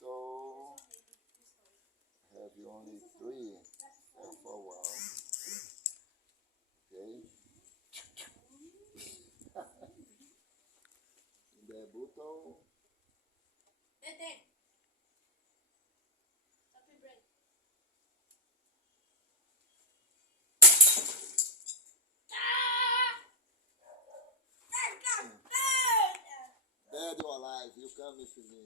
So have you only 3 for a while. Okay. Debuto. Dead or alive, you come with me.